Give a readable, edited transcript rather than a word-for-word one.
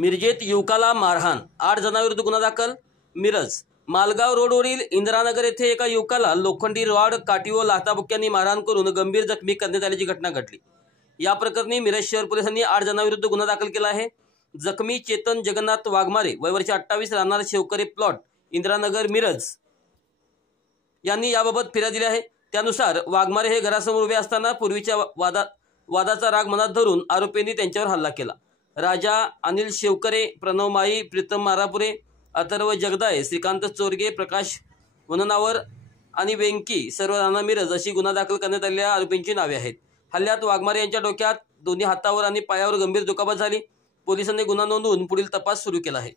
मिरजेत युवकाला मारहाण, 8 जणांविरुद्ध गुन्हा दाखल. मिरज मालगाव रोडवरील इंदिरानगर येथे एका युवकाला लोखंडी रॉड, काठी व लाथाबुक्क्यांनी मारहाण करून गंभीर जखमी करण्यात आल्याची घटना घडली. या प्रकरणी मिरज शहर पोलिसांनी 8 जणांविरुद्ध गुन्हा दाखल केला आहे. जखमी चेतन जगन्नाथ वाघमारे वय वर्ष 28 राहणार शेवकरे प्लॉट इंदिरानगर मिरज यांनी याबाबत फिर्याद दिली आहे. त्यानुसार वाघमारे हे घरासमोर उभे असताना पूर्वीच्या वादाचा राग मनात धरून आरोपींनी त्यांच्यावर हल्ला केला. राजा अनिल शेवकरे, प्रणव माई, प्रीतम मारापुरे, अथर्व जगदाळे, श्रीकांत चोरगे, प्रकाश वननावर आणि वेंकी सर्व राणा मिरज अशी गुन्हा दाखल करण्यात आलेल्या आरोपींची नावे आहेत. हल्ल्यात वाघमारे यांच्या डोक्यात, दोन्ही हातावर आणि पायावर गंभीर दुखापत झाली. पोलिसांनी गुन्हा नोंदवून पुढील तपास सुरू केला आहे.